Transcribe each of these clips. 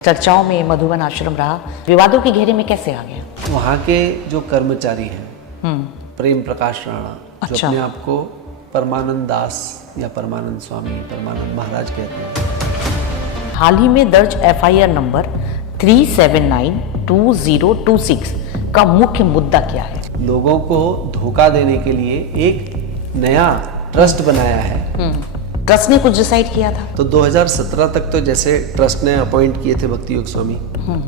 चर्चाओं में मधुबन आश्रम रहा, विवादों के घेरे में कैसे आ गया? वहाँ के जो कर्मचारी हैं प्रेम प्रकाश राणा, जो अच्छा। अपने आप को परमानंद दास या परमानंद स्वामी, परमानंद महाराज कहते हैं। हाल ही में दर्ज एफआईआर नंबर 3792026 का मुख्य मुद्दा क्या है? लोगों को धोखा देने के लिए एक नया ट्रस्ट बनाया है। ट्रस्ट ने कुछ डिसाइड किया था? तो 2017 तक तो जैसे ट्रस्ट ने अपॉइंट किए थे भक्ति योग स्वामी,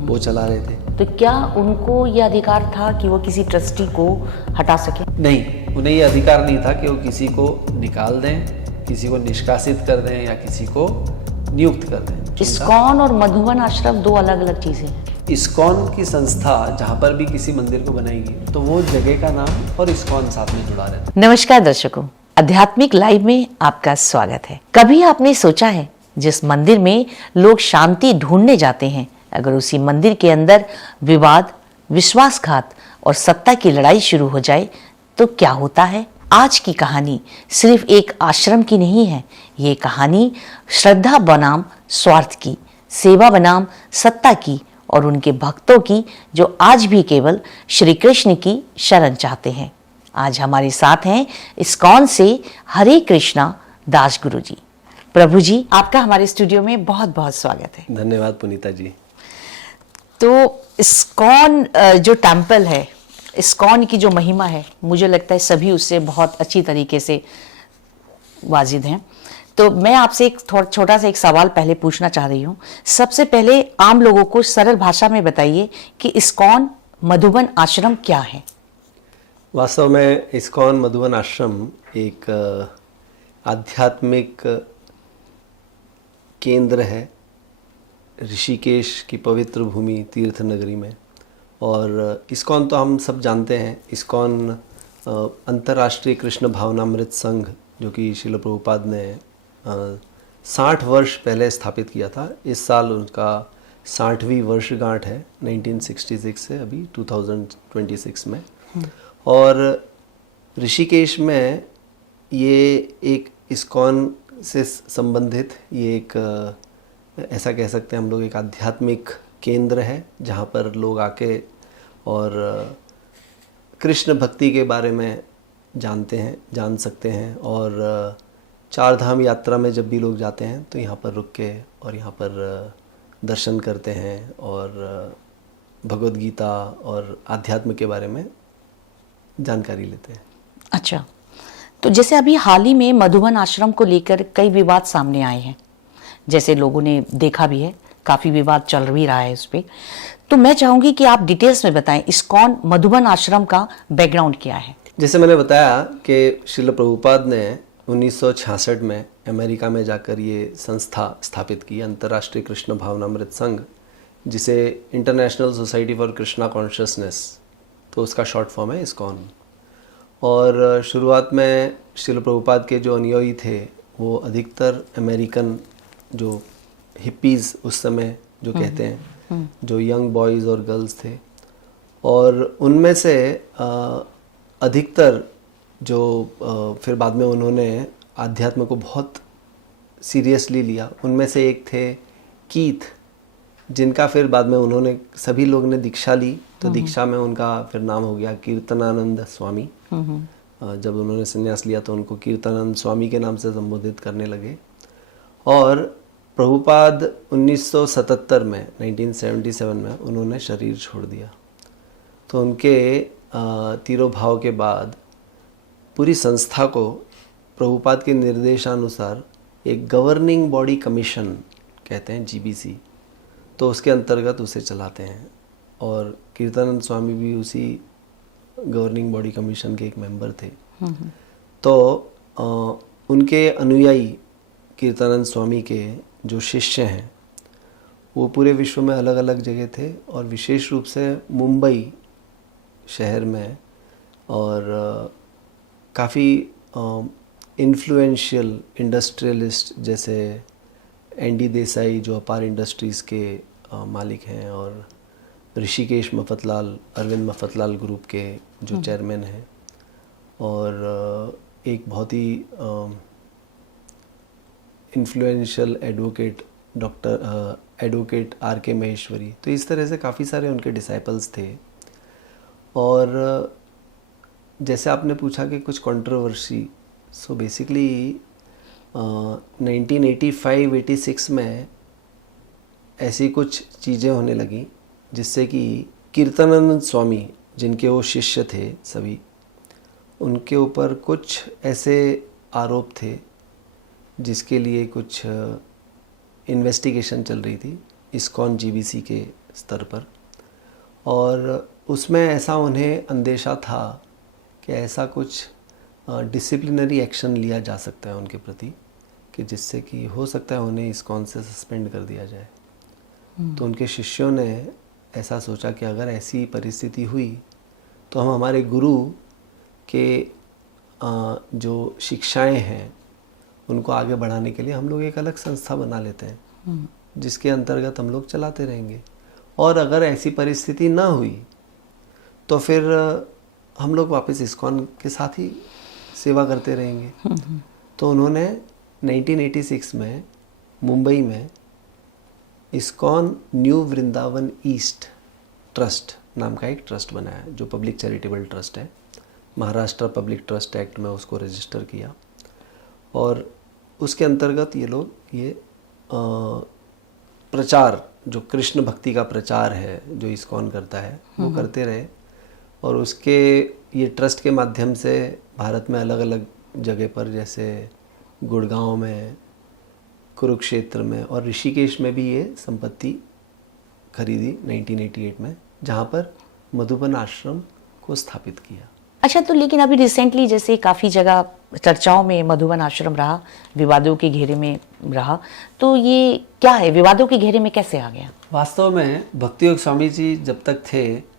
वो चला रहे थे। तो क्या उनको यह अधिकार था कि वो किसी ट्रस्टी को हटा सके? नहीं, उन्हें ये अधिकार नहीं था कि वो किसी को निकाल दें, किसी को निष्कासित कर दें या किसी को नियुक्त कर दें। इस्कॉन और मधुबन आश्रम दो अलग अलग चीजें हैं। इस्कॉन की संस्था जहाँ पर भी किसी मंदिर को बनाएगी तो वो जगह का नाम और इस्कॉन साथ में जुड़ा रहता है। नमस्कार दर्शकों, आध्यात्मिक लाइव में आपका स्वागत है। कभी आपने सोचा है जिस मंदिर में लोग शांति ढूंढने जाते हैं, अगर उसी मंदिर के अंदर विवाद, विश्वासघात और सत्ता की लड़ाई शुरू हो जाए तो क्या होता है? आज की कहानी सिर्फ एक आश्रम की नहीं है, ये कहानी श्रद्धा बनाम स्वार्थ की, सेवा बनाम सत्ता की और उनके भक्तों की जो आज भी केवल श्री कृष्ण की शरण चाहते हैं। आज हमारे साथ हैं इस्कॉन से हरे कृष्णा दास गुरु जी। प्रभु जी, आपका हमारे स्टूडियो में बहुत बहुत स्वागत है। धन्यवाद पुनीता जी। तो इस्कॉन जो टेम्पल है, इस्कॉन की जो महिमा है, मुझे लगता है सभी उससे बहुत अच्छी तरीके से वाजिद हैं। तो मैं आपसे एक छोटा सा एक सवाल पहले पूछना चाह रही हूँ। सबसे पहले आम लोगों को सरल भाषा में बताइए कि इस्कॉन मधुबन आश्रम क्या है? वास्तव में इस्कॉन मधुबन आश्रम एक आध्यात्मिक केंद्र है ऋषिकेश की पवित्र भूमि तीर्थ नगरी में। और इस्कॉन तो हम सब जानते हैं। इस्कॉन अंतर्राष्ट्रीय कृष्ण भावनामृत संघ, जो कि श्रील प्रभुपाद ने 60 वर्ष पहले स्थापित किया था। इस साल उनका 60वीं वर्षगांठ है, 1966 से अभी 2026 में। और ऋषिकेश में ये एक इस्कॉन से संबंधित ये एक ऐसा कह सकते हैं हम लोग एक आध्यात्मिक केंद्र है, जहाँ पर लोग आके और कृष्ण भक्ति के बारे में जान सकते हैं। और चार धाम यात्रा में जब भी लोग जाते हैं तो यहाँ पर रुक के और यहाँ पर दर्शन करते हैं और भगवद गीता और आध्यात्म के बारे में जानकारी लेते हैं। अच्छा, तो जैसे अभी हाल ही में मधुबन आश्रम को लेकर कई विवाद सामने आए हैं, जैसे लोगों ने देखा भी है, काफी विवाद चल भी रहा है उस पर। तो मैं चाहूंगी कि आप डिटेल्स में बताएं इस्कॉन मधुबन आश्रम का बैकग्राउंड क्या है। जैसे मैंने बताया कि श्रील प्रभुपाद ने 1966 में अमेरिका में जाकर ये संस्था स्थापित की, अंतर्राष्ट्रीय कृष्ण भावनामृत संघ, जिसे international society for Krishna consciousness, तो उसका शॉर्ट फॉर्म है इस्कॉन। और शुरुआत में श्रील प्रभुपाद के जो अनुयायी थे वो अधिकतर अमेरिकन जो हिप्पीज़ उस समय जो कहते हैं, जो यंग बॉयज़ और गर्ल्स थे। और उनमें से अधिकतर जो फिर बाद में उन्होंने आध्यात्म को बहुत सीरियसली लिया, उनमें से एक थे कीथ, जिनका फिर बाद में उन्होंने सभी लोग ने दीक्षा ली। तो दीक्षा में उनका फिर नाम हो गया कीर्तनानंद स्वामी। जब उन्होंने संन्यास लिया तो उनको कीर्तनानंद स्वामी के नाम से संबोधित करने लगे। और प्रभुपाद 1977 में 1977 में उन्होंने शरीर छोड़ दिया। तो उनके तिरोभाव के बाद पूरी संस्था को प्रभुपाद के निर्देशानुसार एक गवर्निंग बॉडी कमीशन कहते हैं, जीबीसी, तो उसके अंतर्गत उसे चलाते हैं। और कीर्तनानंद स्वामी भी उसी गवर्निंग बॉडी कमीशन के एक मेंबर थे। तो उनके अनुयायी कीर्तनानंद स्वामी के जो शिष्य हैं वो पूरे विश्व में अलग अलग जगह थे, और विशेष रूप से मुंबई शहर में और काफ़ी इन्फ्लुएंशियल इंडस्ट्रियलिस्ट जैसे एनडी देसाई, जो अपार इंडस्ट्रीज़ के मालिक हैं, और ऋषिकेश मफतलाल, अरविंद मफतलाल ग्रुप के जो चेयरमैन हैं, और एक बहुत ही influential advocate doctor advocate R.K. Maheshwari. तो इस तरह से काफ़ी सारे उनके डिसाइपल्स थे। और जैसे आपने पूछा कि कुछ कंट्रोवर्सी, सो बेसिकली 1985-86 में ऐसी कुछ चीज़ें होने लगी जिससे कि कीर्तनानंद स्वामी, जिनके वो शिष्य थे सभी, उनके ऊपर कुछ ऐसे आरोप थे जिसके लिए कुछ इन्वेस्टिगेशन चल रही थी इस्कॉन GBC के स्तर पर। और उसमें ऐसा उन्हें अंदेशा था कि ऐसा कुछ डिसिप्लिनरी एक्शन लिया जा सकता है उनके प्रति, कि जिससे कि हो सकता है उन्हें इस्कॉन से सस्पेंड कर दिया जाए। तो उनके शिष्यों ने ऐसा सोचा कि अगर ऐसी परिस्थिति हुई तो हम हमारे गुरु के जो शिक्षाएं हैं उनको आगे बढ़ाने के लिए हम लोग एक अलग संस्था बना लेते हैं जिसके अंतर्गत हम लोग चलाते रहेंगे। और अगर ऐसी परिस्थिति ना हुई तो फिर हम लोग वापस इस्कॉन के साथ ही सेवा करते रहेंगे। तो उन्होंने 1986 में मुंबई में ISKCON new Vrindavan east trust नाम का एक ट्रस्ट बनाया, जो पब्लिक चैरिटेबल ट्रस्ट है। महाराष्ट्र पब्लिक ट्रस्ट एक्ट में उसको रजिस्टर किया और उसके अंतर्गत ये लोग ये प्रचार, जो कृष्ण भक्ति का प्रचार है जो इस्कॉन करता है, वो करते रहे। और उसके ये ट्रस्ट के माध्यम से भारत में अलग अलग जगह पर, जैसे गुड़गांव में, कुरुक्षेत्र में और ऋषिकेश में भी ये संपत्ति खरीदी 1988 में, जहाँ पर मधुबन आश्रम को स्थापित किया। अच्छा, तो लेकिन अभी रिसेंटली जैसे काफ़ी जगह चर्चाओं में मधुबन आश्रम रहा, विवादों के घेरे में रहा, तो ये क्या है, विवादों के घेरे में कैसे आ गया? वास्तव में भक्तियोग स्वामी जी जब तक थे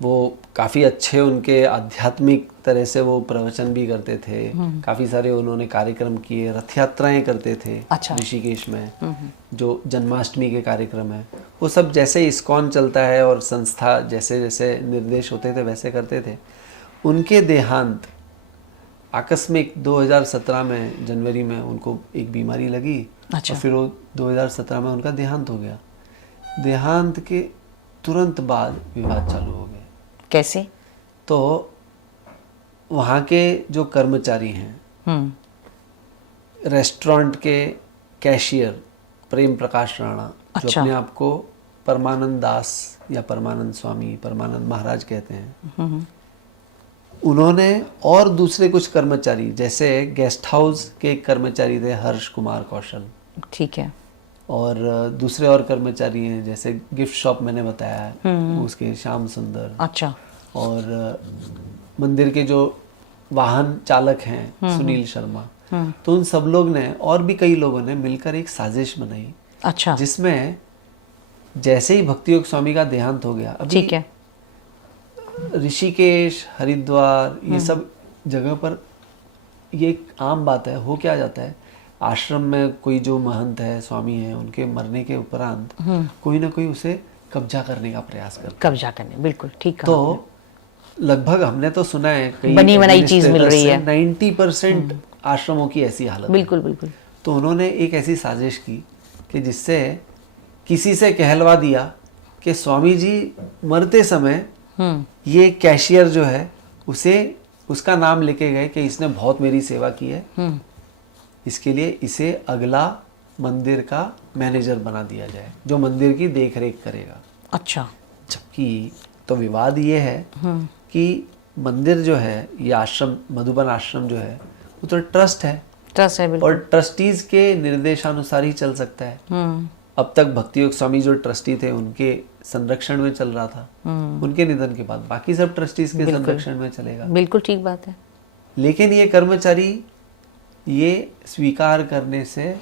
वो काफ़ी अच्छे, उनके आध्यात्मिक तरह से वो प्रवचन भी करते थे। काफ़ी सारे उन्होंने कार्यक्रम किए, रथ यात्राएं करते थे। अच्छा। ऋषिकेश में जो जन्माष्टमी के कार्यक्रम है वो सब जैसे इस्कॉन चलता है और संस्था जैसे जैसे निर्देश होते थे वैसे करते थे। उनके देहांत आकस्मिक 2017 में जनवरी में उनको एक बीमारी लगी। अच्छा। और फिर वो 2017 में उनका देहांत हो गया। देहांत के तुरंत बाद विवाद चालू हो गए। कैसे? तो वहाँ के जो कर्मचारी हैं, रेस्टोरेंट के कैशियर प्रेम प्रकाश राणा, जो अच्छा। अपने आप को परमानंद दास या परमानंद स्वामी, परमानंद महाराज कहते हैं, उन्होंने और दूसरे कुछ कर्मचारी, जैसे गेस्ट हाउस के कर्मचारी थे हर्ष कुमार कौशल, ठीक है, और दूसरे और कर्मचारी हैं जैसे गिफ्ट शॉप मैंने बताया है उसके श्याम सुंदर, अच्छा, और मंदिर के जो वाहन चालक हैं सुनील शर्मा, तो उन सब लोग ने और भी कई लोगों ने मिलकर एक साजिश बनाई। अच्छा, जिसमें जैसे ही भक्तियोग स्वामी का देहांत हो गया, अभी ठीक है, ऋषिकेश, हरिद्वार, ये सब जगह पर ये एक आम बात है। हो क्या जाता है, आश्रम में कोई जो महंत है, स्वामी है, उनके मरने के उपरांत कोई ना कोई उसे कब्जा करने का प्रयास करता है। कब्जा करने, बिल्कुल ठीक कहा। तो लगभग हमने तो सुना है कई बनी बनाई चीज मिल रही है। 90% आश्रमों की ऐसी हालत है। बिल्कुल बिल्कुल। तो उन्होंने एक ऐसी साजिश की कि जिससे किसी से कहलवा दिया कि स्वामी जी मरते समय ये कैशियर जो है उसे उसका नाम लेके गए कि इसने बहुत मेरी सेवा की है, इसके लिए इसे अगला मंदिर का मैनेजर बना दिया जाए जो मंदिर की देखरेख करेगा। अच्छा, जबकि तो विवाद ये है कि मंदिर जो है, ये आश्रम मधुबन आश्रम जो है वो तो ट्रस्ट है, ट्रस्ट है, बिल्कुल। और ट्रस्टीज के निर्देशानुसार ही चल सकता है। अब तक भक्तियोग स्वामी जो ट्रस्टी थे उनके संरक्षण में चल रहा था, उनके निधन के बाद बाकी सब ट्रस्टीज के संरक्षण में चलेगा। बिल्कुल ठीक बात है। लेकिन ये कर्मचारी ये स्वीकार करने से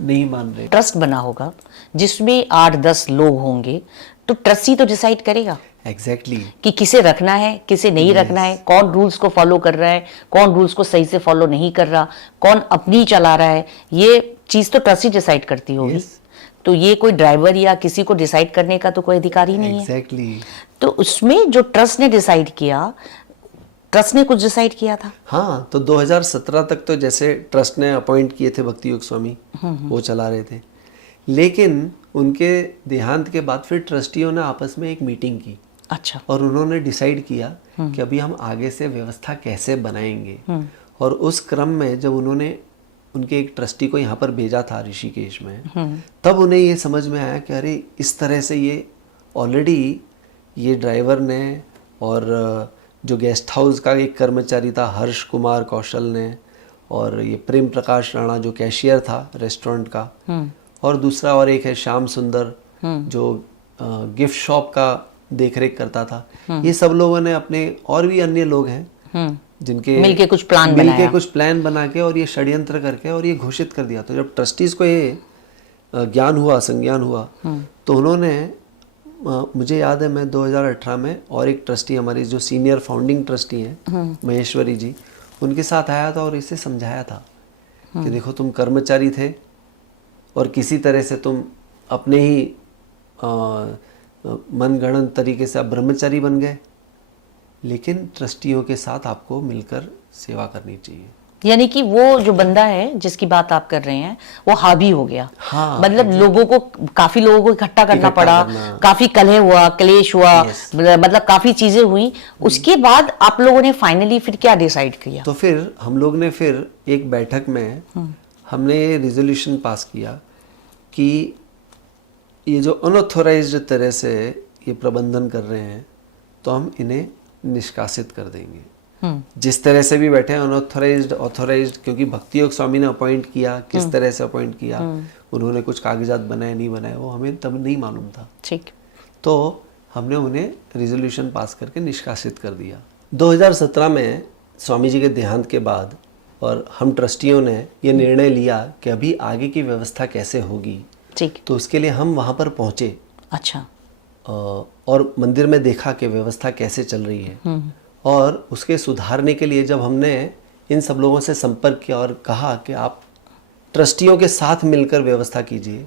नहीं मान रहे। ट्रस्ट बना होगा जिसमें 8-10 लोग होंगे, तो ट्रस्टी तो डिसाइड करेगा एग्जैक्टली कि किसे रखना है, किसे नहीं रखना है, कौन रूल्स को फॉलो कर रहा है, कौन रूल्स को सही से फॉलो नहीं कर रहा, कौन अपनी चला रहा है, ये चीज तो ट्रस्टी डिसाइड करती होगी। Yes. तो ये कोई ड्राइवर या किसी को डिसाइड करने का तो कोई अधिकार ही नहीं है। एग्जैक्टली। तो उसमें जो ट्रस्ट ने डिसाइड किया, ट्रस्ट ने कुछ डिसाइड किया था। हाँ, तो 2017 तक तो जैसे ट्रस्ट ने अपॉइंट किए थे भक्तियोग स्वामी, वो चला रहे थे। लेकिन उनके देहांत के बाद फिर ट्रस्टियों ने आपस में एक मीटिंग की अच्छा। और उन्होंने डिसाइड किया कि अभी हम आगे से व्यवस्था कैसे बनाएंगे। और उस क्रम में जब उन्होंने उनके एक ट्रस्टी को यहाँ पर भेजा था ऋषिकेश में, तब उन्हें ये समझ में आया कि अरे इस तरह से ये ऑलरेडी ये ड्राइवर ने और जो गेस्ट हाउस का एक कर्मचारी था हर्ष कुमार कौशल ने, और ये प्रेम प्रकाश राणा जो कैशियर था रेस्टोरेंट का, और दूसरा और एक है श्याम सुंदर जो गिफ्ट शॉप का देखरेख करता था, ये सब लोगों ने अपने और भी अन्य लोग हैं जिनके मिलके कुछ प्लान बना के और ये षड्यंत्र करके और ये घोषित कर दिया। तो जब ट्रस्टीज को ये ज्ञान हुआ, संज्ञान हुआ, तो उन्होंने मुझे याद है मैं 2018 में और एक ट्रस्टी हमारी जो सीनियर फाउंडिंग ट्रस्टी हैं महेश्वरी जी, उनके साथ आया था और इसे समझाया था कि देखो तुम कर्मचारी थे और किसी तरह से तुम अपने ही मनगढ़ंत तरीके से आप ब्रह्मचारी बन गए, लेकिन ट्रस्टियों के साथ आपको मिलकर सेवा करनी चाहिए। यानी कि वो जो बंदा है जिसकी बात आप कर रहे हैं वो हावी हो गया। हाँ, मतलब लोगों को, काफी लोगों को इकट्ठा करना पड़ा, काफी कलह हुआ, क्लेश हुआ, मतलब काफी चीजें हुई। उसके बाद आप लोगों ने फाइनली फिर क्या डिसाइड किया? तो फिर हम लोग ने फिर एक बैठक में हमने ये रिजोल्यूशन पास किया कि ये जो अनऑथोराइज्ड तरह से ये प्रबंधन कर रहे हैं तो हम इन्हें निष्कासित कर देंगे। जिस तरह से भी बैठे हैं अनऑथोराइज्ड, ऑथोराइज्ड, क्योंकि भक्ति योग स्वामी ने अपॉइंट किया, किस तरह से अपॉइंट किया, उन्होंने कुछ कागजात बनाए नहीं बनाए वो हमें तब नहीं मालूम था। ठीक। तो हमने उन्हें रिजोल्यूशन पास करके निष्कासित कर दिया। 2017 में स्वामी जी के देहांत के बाद और हम ट्रस्टियों ने ये निर्णय लिया कि अभी आगे की व्यवस्था कैसे होगी। ठीक। तो उसके लिए हम वहाँ पर पहुँचे। अच्छा। और मंदिर में देखा कि व्यवस्था कैसे चल रही है, और उसके सुधारने के लिए जब हमने इन सब लोगों से संपर्क किया और कहा कि आप ट्रस्टियों के साथ मिलकर व्यवस्था कीजिए,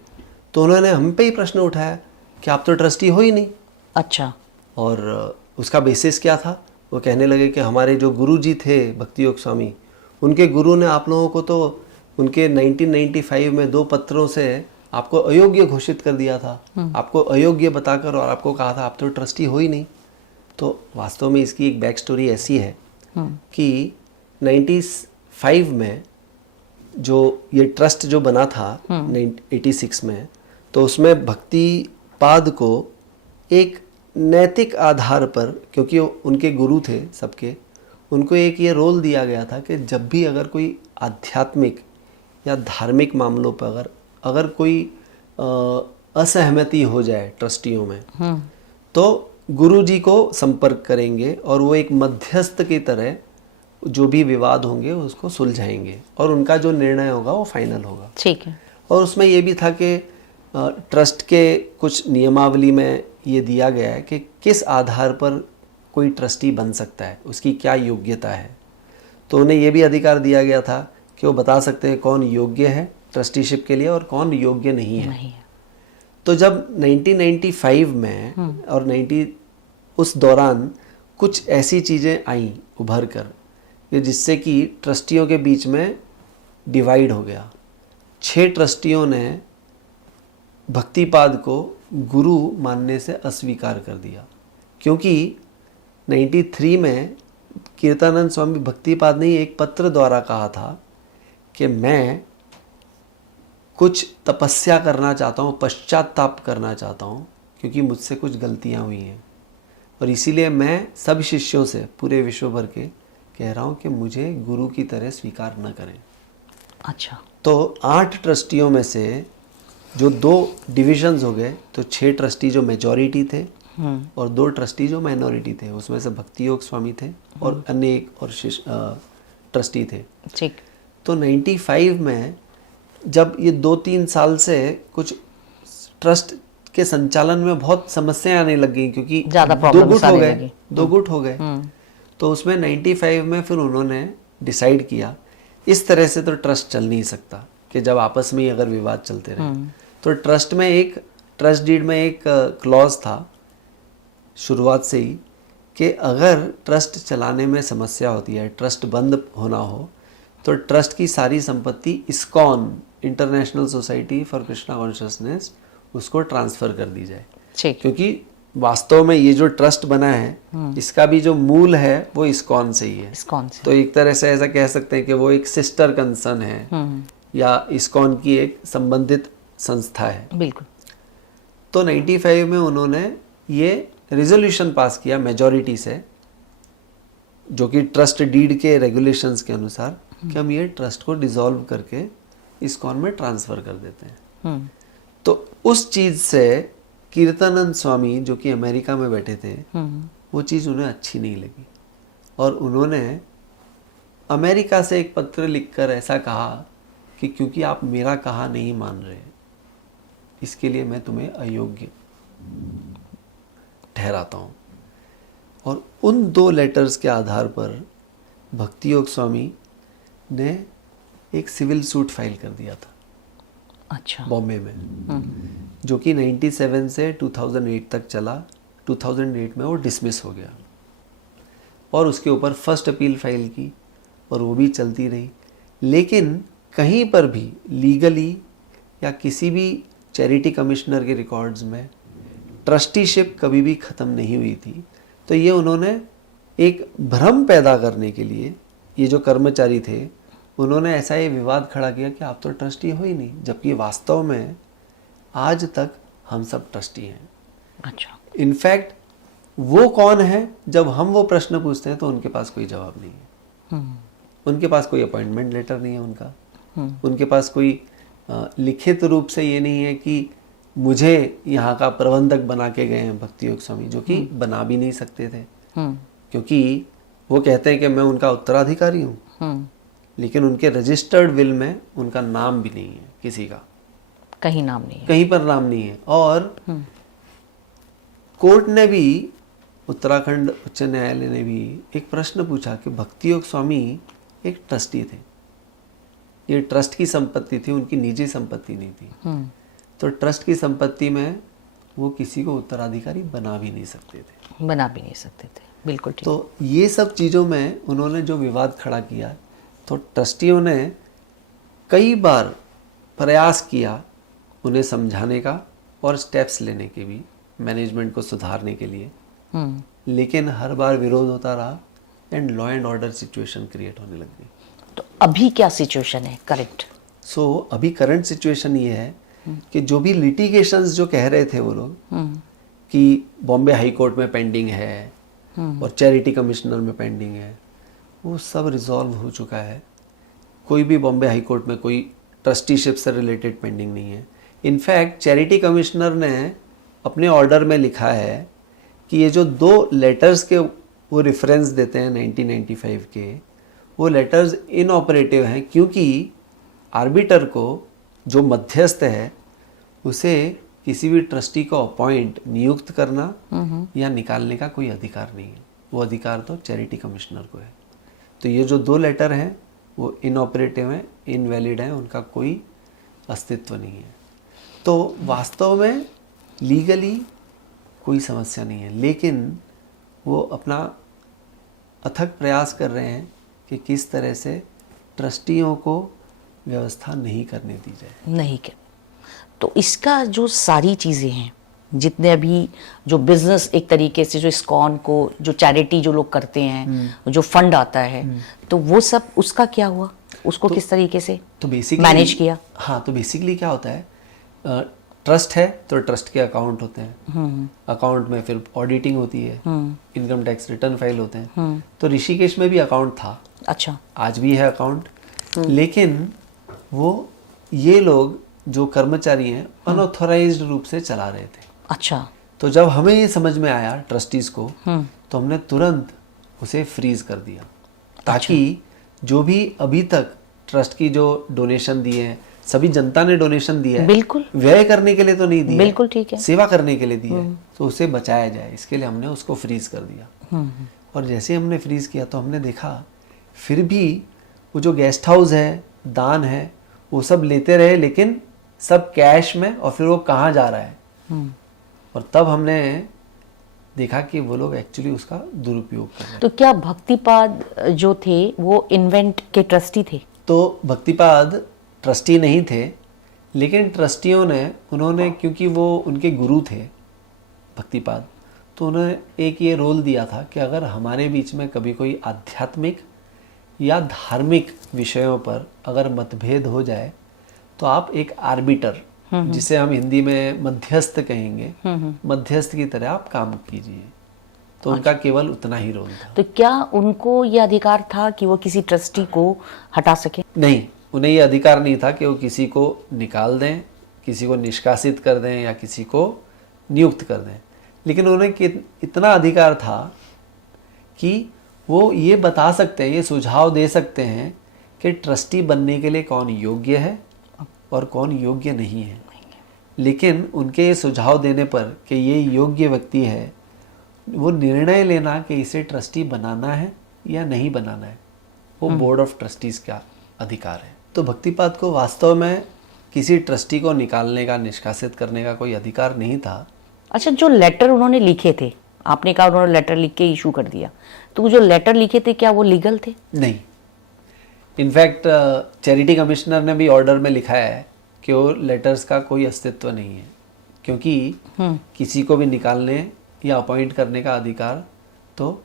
तो उन्होंने हम पे ही प्रश्न उठाया कि आप तो ट्रस्टी हो ही नहीं। अच्छा। और उसका बेसिस क्या था? वो कहने लगे कि हमारे जो गुरु जी थे भक्ति योग स्वामी, उनके गुरु ने आप लोगों को तो उनके 1995 में 2 पत्रों से आपको अयोग्य घोषित कर दिया था, आपको अयोग्य बताकर, और आपको कहा था आप तो ट्रस्टी हो ही नहीं। तो वास्तव में इसकी एक बैक स्टोरी ऐसी है कि 95 में जो ये ट्रस्ट जो बना था 86 में, तो उसमें भक्ति पाद को एक नैतिक आधार पर, क्योंकि उनके गुरु थे सबके, उनको एक ये रोल दिया गया था कि जब भी अगर कोई आध्यात्मिक या धार्मिक मामलों पर अगर कोई असहमति हो जाए ट्रस्टियों में, तो गुरुजी को संपर्क करेंगे और वो एक मध्यस्थ की तरह जो भी विवाद होंगे उसको सुलझाएंगे और उनका जो निर्णय होगा वो फाइनल होगा। ठीक है। और उसमें ये भी था कि ट्रस्ट के कुछ नियमावली में ये दिया गया है कि किस आधार पर कोई ट्रस्टी बन सकता है, उसकी क्या योग्यता है। तो उन्हें ये भी अधिकार दिया गया था कि वो बता सकते हैं कौन योग्य है ट्रस्टीशिप के लिए और कौन योग्य नहीं है। तो जब 1995 में और उस दौरान कुछ ऐसी चीज़ें आई उभर कर कि जिससे कि ट्रस्टियों के बीच में डिवाइड हो गया। 6 ट्रस्टियों ने भक्तिपाद को गुरु मानने से अस्वीकार कर दिया, क्योंकि 93 में कीर्तानंद स्वामी भक्तिपाद ने एक पत्र द्वारा कहा था कि मैं कुछ तपस्या करना चाहता हूँ, पश्चाताप करना चाहता हूँ, क्योंकि मुझसे कुछ गलतियाँ हुई हैं और इसीलिए मैं सब शिष्यों से पूरे विश्व भर के कह रहा हूँ कि मुझे गुरु की तरह स्वीकार न करें। अच्छा। तो 8 ट्रस्टियों में से जो 2 डिविजन्स हो गए, तो 6 ट्रस्टी जो मेजॉरिटी थे और 2 ट्रस्टी जो माइनॉरिटी थे, उसमें से भक्ति योग स्वामी थे और अन्य एक और ट्रस्टी थे। ठीक। तो 95 में जब ये 2-3 साल से कुछ ट्रस्ट के संचालन में बहुत समस्याएं आने लग गई, क्योंकि 2 गुट हो गए। तो उसमें 95 में फिर उन्होंने डिसाइड किया इस तरह से तो ट्रस्ट चल नहीं सकता कि जब आपस में ही अगर विवाद चलते रहे। तो ट्रस्ट डीड में एक क्लॉज था शुरुआत से ही कि अगर ट्रस्ट चलाने में समस्या होती है, ट्रस्ट बंद होना हो, तो ट्रस्ट की सारी संपत्ति ISKCON, international society for Krishna consciousness, उसको ट्रांसफर कर दी जाए, ठीक। क्योंकि वास्तव में ये जो ट्रस्ट बना है इसका भी जो मूल है वो इस्कॉन से ही है। इस्कॉन से। तो एक तरह से ऐसा कह सकते हैं कि वो एक सिस्टर कंसर्न है या इस्कॉन की एक संबंधित संस्था है। बिल्कुल। तो 95 में उन्होंने ये रिजोल्यूशन पास किया मेजॉरिटी से, जो कि ट्रस्ट डीड के रेगुलेशंस के अनुसार, कि हम ये ट्रस्ट को डिसॉल्व करके इस्कॉन में ट्रांसफर कर देते हैं। तो उस चीज से कीर्तनानंद स्वामी जो कि अमेरिका में बैठे थे, वो चीज उन्हें अच्छी नहीं लगी और उन्होंने अमेरिका से एक पत्र लिखकर ऐसा कहा कि क्योंकि आप मेरा कहा नहीं मान रहे, इसके लिए मैं तुम्हें अयोग्य ठहराता हूं। और उन 2 लेटर्स के आधार पर भक्ति योग स्वामी ने एक सिविल सूट फाइल कर दिया था, अच्छा। बॉम्बे में, जो कि 97 से 2008 तक चला। 2008 में वो डिसमिस हो गया और उसके ऊपर फर्स्ट अपील फाइल की और वो भी चलती रही। लेकिन कहीं पर भी लीगली या किसी भी चैरिटी कमिश्नर के रिकॉर्ड्स में ट्रस्टीशिप कभी भी ख़त्म नहीं हुई थी। तो ये उन्होंने एक भ्रम पैदा करने के लिए, ये जो कर्मचारी थे, उन्होंने ऐसा ये विवाद खड़ा किया कि आप तो ट्रस्टी हो ही नहीं, जबकि वास्तव में आज तक हम सब ट्रस्टी हैं। अच्छा। इनफैक्ट वो कौन है, जब हम वो प्रश्न पूछते हैं तो उनके पास कोई जवाब नहीं है। उनके पास कोई अपॉइंटमेंट लेटर नहीं है उनका, उनके पास कोई लिखित रूप से ये नहीं है कि मुझे यहाँ का प्रबंधक बना के गए हैं भक्ति योग स्वामी, जो कि बना भी नहीं सकते थे, क्योंकि वो कहते हैं कि मैं उनका उत्तराधिकारी हूँ, लेकिन उनके रजिस्टर्ड विल में उनका नाम भी नहीं है, किसी का कहीं नाम नहीं है, कहीं पर नाम नहीं है। और कोर्ट ने भी, उत्तराखंड उच्च न्यायालय ने भी एक प्रश्न पूछा कि भक्ति योग स्वामी एक ट्रस्टी थे, ये ट्रस्ट की संपत्ति थी, उनकी निजी संपत्ति नहीं थी। तो ट्रस्ट की संपत्ति में वो किसी को उत्तराधिकारी बना भी नहीं सकते थे, बना भी नहीं सकते थे। बिल्कुल ठीक। तो ये सब चीज़ों में उन्होंने जो विवाद खड़ा किया, तो ट्रस्टियों ने कई बार प्रयास किया उन्हें समझाने का और स्टेप्स लेने के भी, मैनेजमेंट को सुधारने के लिए, लेकिन हर बार विरोध होता रहा and law and order situation create होने लग गई। तो अभी क्या सिचुएशन है करंट? सो अभी करंट सिचुएशन ये है कि जो भी लिटिगेशंस जो कह रहे थे वो लोग कि बॉम्बे हाई कोर्ट में पेंडिंग है और चैरिटी कमिश्नर में पेंडिंग है, वो सब रिजॉल्व हो चुका है। कोई भी बॉम्बे हाई कोर्ट में कोई ट्रस्टीशिप से रिलेटेड पेंडिंग नहीं है। इनफैक्ट चैरिटी कमिश्नर ने अपने ऑर्डर में लिखा है कि ये जो 2 लेटर्स के वो रेफरेंस देते हैं 1995 के, वो लेटर्स इनऑपरेटिव हैं, क्योंकि आर्बिटर को, जो मध्यस्थ है, उसे किसी भी ट्रस्टी को अपॉइंट, नियुक्त करना या निकालने का कोई अधिकार नहीं है। वो अधिकार तो चैरिटी कमिश्नर को है। तो ये जो 2 लेटर हैं वो इनऑपरेटिव हैं, इनवैलिड हैं, उनका कोई अस्तित्व नहीं है। तो वास्तव में लीगली कोई समस्या नहीं है, लेकिन वो अपना अथक प्रयास कर रहे हैं कि किस तरह से ट्रस्टियों को व्यवस्था नहीं करने दी जाए। नहीं क्या? तो इसका जो सारी चीज़ें हैं, जितने अभी जो बिजनेस एक तरीके से जो इस्कॉन को, जो चैरिटी जो लोग करते हैं, जो फंड आता है, तो वो सब उसका क्या हुआ? उसको किस तरीके से तो बेसिकली मैनेज किया? हाँ, तो बेसिकली क्या होता है, ट्रस्ट है तो ट्रस्ट के अकाउंट होते हैं, अकाउंट में फिर ऑडिटिंग होती है, इनकम टैक्स रिटर्न फाइल होते हैं। तो ऋषिकेश में भी अकाउंट था, अच्छा, आज भी है अकाउंट, लेकिन वो ये लोग जो कर्मचारी हैं अनऑथोराइज्ड रूप से चला रहे थे। अच्छा। तो जब हमें ये समझ में आया ट्रस्टीज को, तो हमने तुरंत उसे फ्रीज कर दिया, ताकि जो भी अभी तक ट्रस्ट की जो डोनेशन दिए हैं, सभी जनता ने डोनेशन दिया है, बिल्कुल व्यय करने के लिए तो नहीं दिया, बिल्कुल ठीक है, सेवा करने के लिए दिया है, तो उसे बचाया जाए, इसके लिए हमने उसको फ्रीज कर दिया। और जैसे हमने फ्रीज किया तो हमने देखा फिर भी वो जो गेस्ट हाउस है, दान है, वो सब लेते रहे, लेकिन सब कैश में, और फिर वो कहाँ जा रहा है। और तब हमने देखा कि वो लोग एक्चुअली उसका दुरुपयोग कर रहे हैं। तो क्या भक्तिपाद जो थे वो इन्वेंट के ट्रस्टी थे? तो भक्तिपाद ट्रस्टी नहीं थे, लेकिन ट्रस्टियों ने उन्होंने, क्योंकि वो उनके गुरु थे भक्तिपाद, तो उन्होंने एक ये रोल दिया था कि अगर हमारे बीच में कभी कोई आध्यात्मिक या धार्मिक विषयों पर अगर मतभेद हो जाए तो आप एक आर्बिटर, जिसे हम हिंदी में मध्यस्थ कहेंगे, मध्यस्थ की तरह आप काम कीजिए। तो उनका केवल उतना ही रोल था। तो क्या उनको ये अधिकार था कि वो किसी ट्रस्टी को हटा सके? नहीं, उन्हें ये अधिकार नहीं था कि वो किसी को निकाल दें, किसी को निष्कासित कर दें या किसी को नियुक्त कर दें। लेकिन उन्हें इतना अधिकार था कि वो ये बता सकते हैं, ये सुझाव दे सकते हैं कि ट्रस्टी बनने के लिए कौन योग्य है और कौन योग्य नहीं है। लेकिन उनके ये सुझाव देने पर कि ये योग्य व्यक्ति है, वो निर्णय लेना कि इसे ट्रस्टी बनाना है या नहीं बनाना है, वो बोर्ड ऑफ ट्रस्टीज का अधिकार है। तो भक्तिपाद को वास्तव में किसी ट्रस्टी को निकालने का, निष्कासित करने का कोई अधिकार नहीं था। अच्छा, जो लेटर उन्होंने लिखे थे, आपने कहा उन्होंने लेटर लिख के इशू कर दिया, तो जो लेटर लिखे थे क्या वो लीगल थे? नहीं। इनफैक्ट चैरिटी कमिश्नर ने भी ऑर्डर में लिखा है कि वो लेटर्स का कोई अस्तित्व नहीं है, क्योंकि किसी को भी निकालने या अपॉइंट करने का अधिकार तो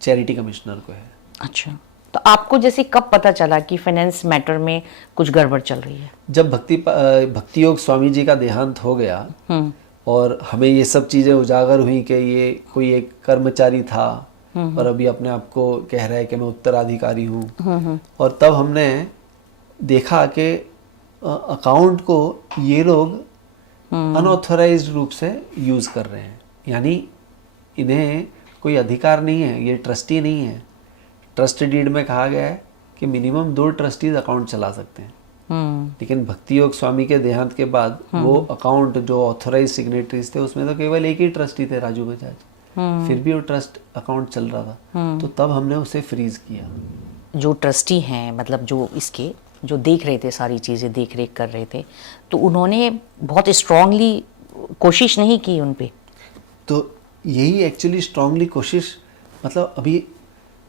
चैरिटी कमिश्नर को है। अच्छा, तो आपको जैसे कब पता चला कि फाइनेंस मैटर में कुछ गड़बड़ चल रही है? जब भक्ति योग स्वामी जी का देहांत हो गया और हमें ये सब चीज़ें उजागर हुई कि ये कोई एक कर्मचारी था और अभी अपने आप को कह रहा है कि मैं उत्तराधिकारी हूँ, और तब हमने देखा कि अकाउंट को ये लोग अनऑथराइज्ड रूप से यूज़ कर रहे हैं। यानी इन्हें कोई अधिकार नहीं है, ये ट्रस्टी नहीं है। ट्रस्ट डीड में कहा गया है कि मिनिमम 2 ट्रस्टीज अकाउंट चला सकते हैं। लेकिन भक्ति योग स्वामी के देहांत के बाद वो अकाउंट जो ऑथराइज सिग्नेटरीज थे उसमें तो केवल एक ही ट्रस्टी थे, राजू बजाज। फिर भी वो ट्रस्ट अकाउंट चल रहा था। तो तब हमने उसे फ्रीज किया। जो ट्रस्टी हैं, मतलब जो इसके जो देख रहे थे, सारी चीज़ें देख रेख कर रहे थे, तो उन्होंने बहुत स्ट्रांगली कोशिश नहीं की उन पे? तो यही एक्चुअली स्ट्रांगली कोशिश, मतलब अभी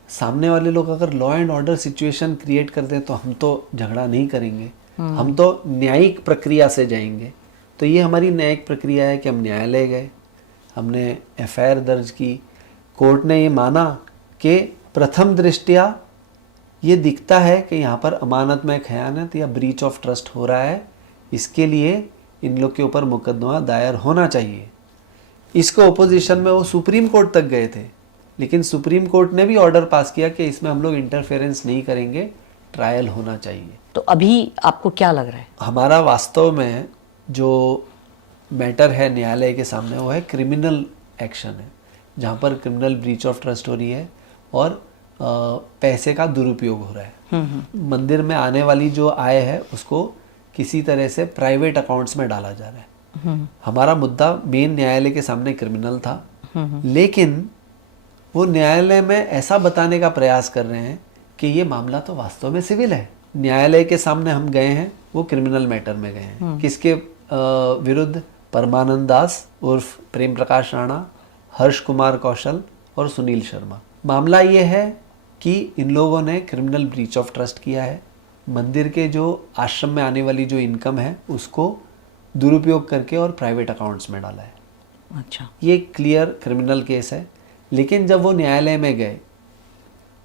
सामने वाले लोग अगर law and order situation create करते हैं तो हम तो झगड़ा नहीं करेंगे, हम तो न्यायिक प्रक्रिया से जाएंगे। तो ये हमारी न्यायिक प्रक्रिया है कि हम न्यायालय गए, हमने एफआईआर दर्ज की, कोर्ट ने ये माना कि प्रथम दृष्टया ये दिखता है कि यहाँ पर अमानत में खयानत या ब्रीच ऑफ ट्रस्ट हो रहा है, इसके लिए इन लोग के ऊपर मुकदमा दायर होना चाहिए। इसको ओपोजिशन में वो सुप्रीम कोर्ट तक गए थे, लेकिन सुप्रीम कोर्ट ने भी ऑर्डर पास किया कि इसमें हम लोग इंटरफेरेंस नहीं करेंगे, ट्रायल होना चाहिए। तो अभी आपको क्या लग रहा है? हमारा वास्तव में जो मैटर है न्यायालय के सामने वो है क्रिमिनल एक्शन है, जहाँ पर क्रिमिनल ब्रीच ऑफ ट्रस्ट हो रही है और पैसे का दुरुपयोग हो रहा है। मंदिर में आने वाली जो आय है उसको किसी तरह से प्राइवेट अकाउंट्स में डाला जा रहा है। हमारा मुद्दा मेन न्यायालय के सामने क्रिमिनल था, लेकिन वो न्यायालय में ऐसा बताने का प्रयास कर रहे हैं कि ये मामला तो वास्तव में सिविल है। न्यायालय के सामने हम गए हैं, वो क्रिमिनल मैटर में गए हैं। किसके विरुद्ध? परमानंद दास उर्फ प्रेम प्रकाश राणा, हर्ष कुमार कौशल और सुनील शर्मा। मामला ये है कि इन लोगों ने क्रिमिनल ब्रीच ऑफ ट्रस्ट किया है, मंदिर के जो आश्रम में आने वाली जो इनकम है उसको दुरुपयोग करके और प्राइवेट अकाउंट्स में डाला है। अच्छा, ये क्लियर क्रिमिनल केस है। लेकिन जब वो न्यायालय में गए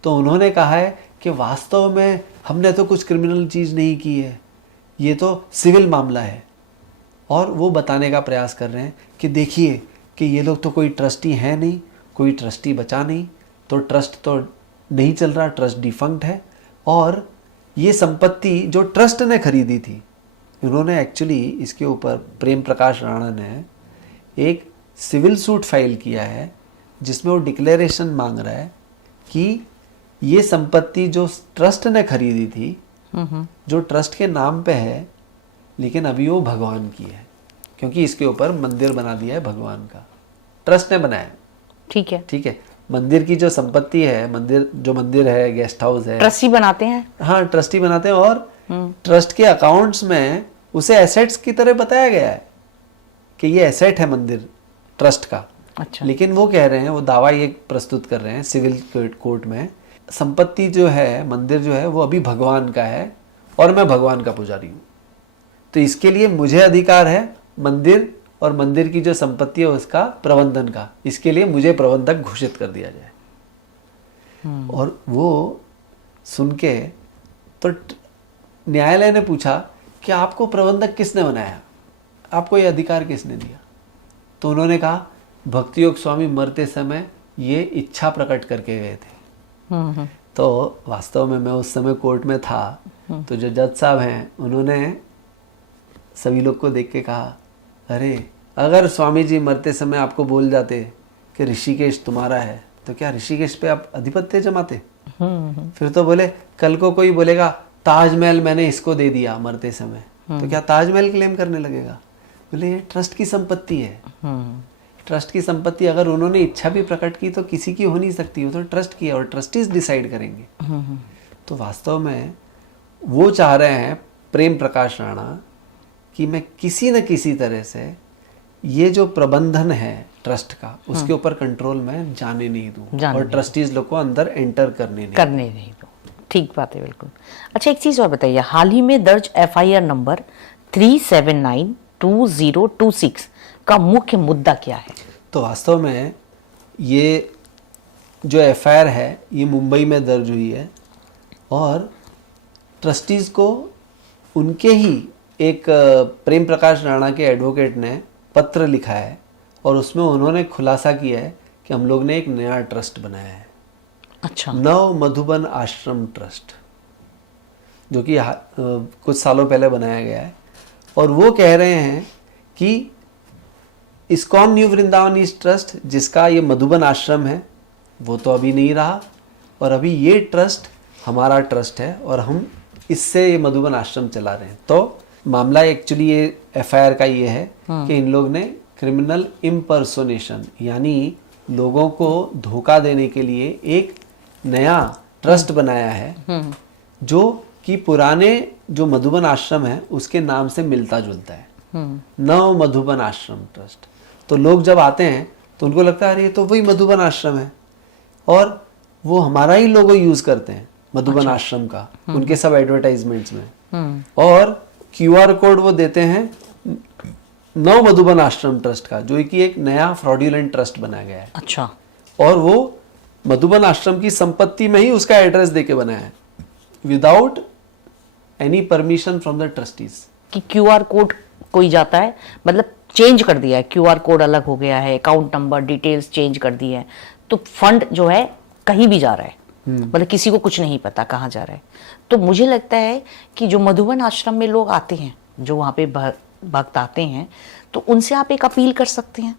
तो उन्होंने कहा है कि वास्तव में हमने तो कुछ क्रिमिनल चीज़ नहीं की है, ये तो सिविल मामला है। और वो बताने का प्रयास कर रहे हैं कि देखिए कि ये लोग तो कोई ट्रस्टी है नहीं, कोई ट्रस्टी बचा नहीं, तो ट्रस्ट तो नहीं चल रहा, ट्रस्ट डिफंक्ट है। और ये संपत्ति जो ट्रस्ट ने खरीदी थी, उन्होंने एक्चुअली इसके ऊपर प्रेम प्रकाश राणा ने एक सिविल सूट फाइल किया है जिसमें वो डिक्लेरेशन मांग रहा है कि ये संपत्ति जो ट्रस्ट ने खरीदी थी, जो ट्रस्ट के नाम पे है, लेकिन अभी वो भगवान की है, क्योंकि इसके ऊपर मंदिर बना दिया है भगवान का, ट्रस्ट ने बनाया। ठीक है, ठीक है। मंदिर की जो संपत्ति है, मंदिर है, गेस्ट हाउस है, ट्रस्टी बनाते हैं। हाँ, ट्रस्टी बनाते हैं और ट्रस्ट के अकाउंट्स में उसे एसेट्स की तरह बताया गया है कि ये एसेट है मंदिर ट्रस्ट का। अच्छा, लेकिन वो कह रहे हैं, वो दावा ये प्रस्तुत कर रहे हैं सिविल कोर्ट में, संपत्ति जो है, मंदिर जो है, वो अभी भगवान का है और मैं भगवान का पुजारी हूँ। तो इसके लिए मुझे अधिकार है मंदिर और मंदिर की जो संपत्ति है उसका प्रबंधन का, इसके लिए मुझे प्रबंधक घोषित कर दिया जाए। और वो सुन के तो न्यायालय ने पूछा कि आपको प्रबंधक किसने बनाया, आपको ये अधिकार किसने दिया? तो उन्होंने कहा भक्ति योग स्वामी मरते समय ये इच्छा प्रकट करके गए थे। तो वास्तव में मैं उस समय कोर्ट में था, तो जो जज साहब हैं उन्होंने सभी लोग को देख के कहा, अरे अगर स्वामी जी मरते समय आपको बोल जाते कि ऋषिकेश तुम्हारा है, तो क्या ऋषिकेश पे आप अधिपत्य जमाते? फिर तो बोले कल को कोई बोलेगा ताजमहल मैंने इसको दे दिया मरते समय, तो क्या ताजमहल क्लेम करने लगेगा? बोले ये ट्रस्ट की संपत्ति है। ट्रस्ट की संपत्ति अगर उन्होंने इच्छा भी प्रकट की तो किसी की हो नहीं सकती, वो तो ट्रस्ट की है और ट्रस्टीज डिसाइड करेंगे। तो वास्तव में वो चाह रहे हैं प्रेम प्रकाश राणा कि मैं किसी न किसी तरह से ये जो प्रबंधन है ट्रस्ट का उसके ऊपर कंट्रोल मैं जाने नहीं दूं और ट्रस्टीज लोग को अंदर एंटर करने नहीं दूं। ठीक बात है, बिल्कुल। अच्छा, एक चीज और बताइए, हाल ही में दर्ज FIR नंबर 3792026 का मुख्य मुद्दा क्या है? तो वास्तव में ये जो FIR है ये मुंबई में दर्ज हुई है और ट्रस्टीज को उनके ही एक प्रेम प्रकाश राणा के एडवोकेट ने पत्र लिखा है और उसमें उन्होंने खुलासा किया है कि हम लोग ने एक नया ट्रस्ट बनाया है। अच्छा। नव मधुबन आश्रम ट्रस्ट, जो कि कुछ सालों पहले बनाया गया है। और वो कह रहे हैं कि ISKCON new Vrindavan east trust, जिसका ये मधुबन आश्रम है, वो तो अभी नहीं रहा और अभी ये ट्रस्ट हमारा ट्रस्ट है और हम इससे ये मधुबन आश्रम चला रहे हैं। तो मामला एक्चुअली ये FIR का ये है कि इन लोग ने क्रिमिनल इम्पर्सोनेशन यानी लोगों को धोखा देने के लिए एक नया ट्रस्ट बनाया है जो कि पुराने जो मधुबन आश्रम है उसके नाम से मिलता जुलता है, नव मधुबन आश्रम ट्रस्ट। तो लोग जब आते हैं तो उनको लगता है अरे ये तो वही मधुबन आश्रम है और वो हमारा ही लोगो यूज करते हैं मधुबन आश्रम का उनके सब एडवर्टाइजमेंट्स में और QR कोड वो देते हैं नव मधुबन आश्रम ट्रस्ट का, जो कि एक नया फ्रॉड्यूलेंट ट्रस्ट बनाया गया है। अच्छा। और वो मधुबन आश्रम की संपत्ति में ही उसका एड्रेस देके बनाया है without any permission from the trustees. कि QR कोड कोई जाता है, मतलब चेंज कर दिया है, QR कोड अलग हो गया है, अकाउंट नंबर डिटेल्स चेंज कर दी है, तो फंड जो है कहीं भी जा रहा है, मतलब किसी को कुछ नहीं पता कहाँ जा रहा है। तो मुझे लगता है कि जो मधुबन आश्रम में लोग आते हैं, जो वहाँ पे भक्त आते हैं, तो उनसे आप एक अपील कर सकते हैं,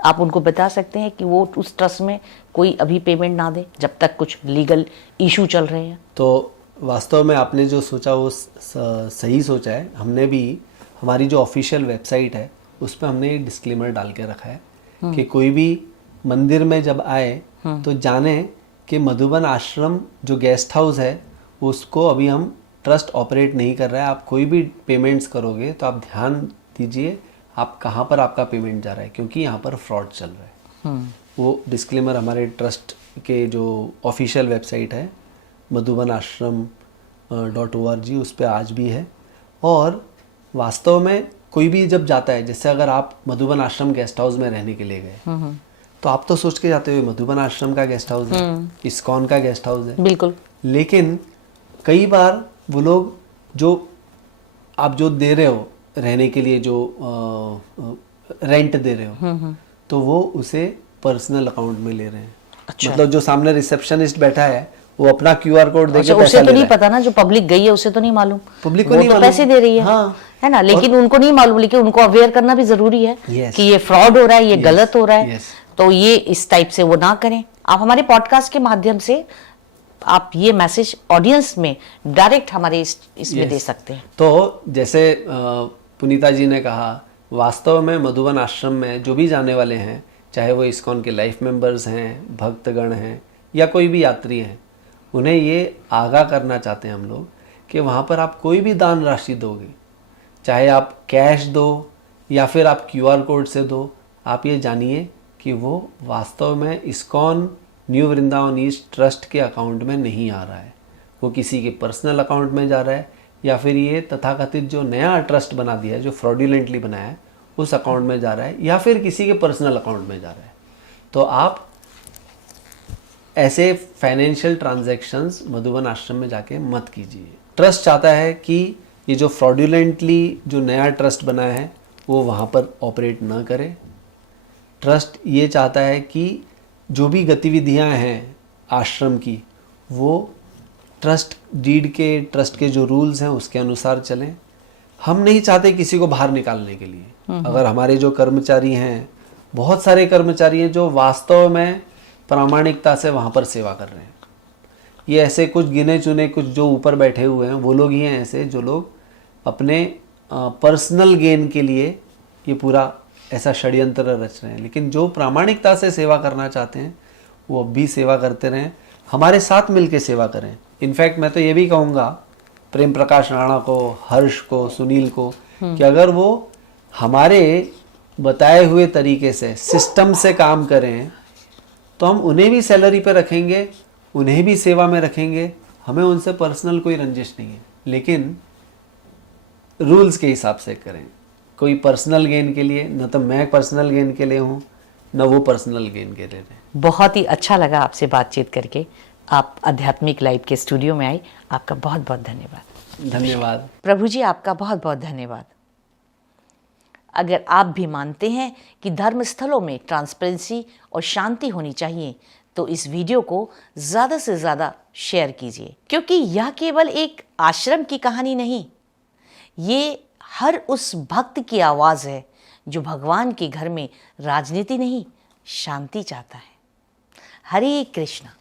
आप उनको बता सकते हैं कि वो उस ट्रस्ट में कोई अभी पेमेंट ना दे जब तक कुछ लीगल इशू चल रहे हैं। तो वास्तव में आपने जो सोचा वो सही सोचा है। हमने भी हमारी जो ऑफिशियल वेबसाइट है उस पर हमने डिस्क्लेमर डाल के रखा है कि कोई भी मंदिर में जब आए तो जाने कि मधुबन आश्रम जो गेस्ट हाउस है उसको अभी हम ट्रस्ट ऑपरेट नहीं कर रहा है। आप कोई भी पेमेंट्स करोगे तो आप ध्यान दीजिए आप कहाँ पर आपका पेमेंट जा रहा है, क्योंकि यहाँ पर फ्रॉड चल रहा है। वो डिस्क्लेमर हमारे ट्रस्ट के जो ऑफिशियल वेबसाइट है madhubanashram.org उस पर आज भी है। और वास्तव में कोई भी जब जाता है, जैसे अगर आप मधुबन आश्रम गेस्ट हाउस में रहने के लिए गए तो आप तो सोच के जाते हो मधुबन आश्रम का गेस्ट हाउस है, इस्कॉन का गेस्ट हाउस है, बिल्कुल। लेकिन कई बार वो लोग जो आप जो दे रहे हो रहने के लिए, जो रेंट दे रहे हो, तो वो उसे पर्सनल अकाउंट में ले रहे हैं। अच्छा। मतलब जो सामने रिसेप्शनिस्ट बैठा है वो अपना QR कोड देके अच्छा, पैसा उसे तो ले नहीं रहा है। पता ना, जो पब्लिक गई है उसे तो नहीं मालूम, पब्लिक को वो नहीं तो मालूम। पैसे दे रही है, हाँ। है ना, लेकिन उनको नहीं मालूम, लेकिन उनको अवेयर करना भी जरूरी है Yes. कि ये फ्रॉड हो रहा है, ये गलत हो रहा है। Yes. तो ये इस टाइप से वो ना करें। आप हमारे पॉडकास्ट के माध्यम से आप ये मैसेज ऑडियंस में डायरेक्ट हमारे इसमें दे सकते हैं। तो जैसे पुनीता जी ने कहा, वास्तव में मधुबन आश्रम में जो भी जाने वाले हैं, चाहे वो इस्कॉन के लाइफ मेंबर्स हैं, भक्तगण हैं या कोई भी यात्री हैं, उन्हें ये आगाह करना चाहते हैं हम लोग कि वहाँ पर आप कोई भी दान राशि दोगे, चाहे आप कैश दो या फिर आप QR कोड से दो, आप ये जानिए कि वो वास्तव में ISKCON new Vrindavan east trust के अकाउंट में नहीं आ रहा है, वो किसी के पर्सनल अकाउंट में जा रहा है या फिर ये तथाकथित जो नया ट्रस्ट बना दिया है, जो फ्रॉड्यूलेंटली बनाया है, उस अकाउंट में जा रहा है या फिर किसी के पर्सनल अकाउंट में जा रहा है। तो आप ऐसे फाइनेंशियल ट्रांजैक्शंस मधुबन आश्रम में जाके मत कीजिए। ट्रस्ट चाहता है कि ये जो फ्रॉड्यूलेंटली जो नया ट्रस्ट बनाया है वो वहाँ पर ऑपरेट ना करे। ट्रस्ट ये चाहता है कि जो भी गतिविधियाँ हैं आश्रम की वो ट्रस्ट के जो रूल्स हैं उसके अनुसार चलें। हम नहीं चाहते किसी को बाहर निकालने के लिए। अगर हमारे जो कर्मचारी हैं, बहुत सारे कर्मचारी हैं जो वास्तव में प्रामाणिकता से वहाँ पर सेवा कर रहे हैं। ये ऐसे कुछ गिने चुने कुछ जो ऊपर बैठे हुए हैं वो लोग ही हैं ऐसे, जो लोग अपने पर्सनल गेन के लिए ये पूरा ऐसा षड्यंत्र रच रहे हैं। लेकिन जो प्रामाणिकता से सेवा करना चाहते हैं वो अब भी सेवा करते रहें, हमारे साथ मिलके सेवा करें। इनफैक्ट मैं तो ये भी कहूँगा प्रेम प्रकाश राणा को, हर्ष को, सुनील को कि अगर वो हमारे बताए हुए तरीके से सिस्टम से काम करें तो हम उन्हें भी सैलरी पे रखेंगे, उन्हें भी सेवा में रखेंगे। हमें उनसे पर्सनल कोई रंजिश नहीं है, लेकिन रूल्स के हिसाब से करें। कोई पर्सनल गेन के लिए, न तो मैं पर्सनल गेन के लिए हूँ न वो पर्सनल गेन के लिए हैं। बहुत ही अच्छा लगा आपसे बातचीत करके। आप आध्यात्मिक लाइव के स्टूडियो में आए, आपका बहुत बहुत धन्यवाद। धन्यवाद प्रभु जी, आपका बहुत बहुत धन्यवाद। अगर आप भी मानते हैं कि धर्म स्थलों में ट्रांसपेरेंसी और शांति होनी चाहिए तो इस वीडियो को ज़्यादा से ज़्यादा शेयर कीजिए, क्योंकि यह केवल एक आश्रम की कहानी नहीं, ये हर उस भक्त की आवाज़ है जो भगवान के घर में राजनीति नहीं, शांति चाहता है। हरे कृष्णा।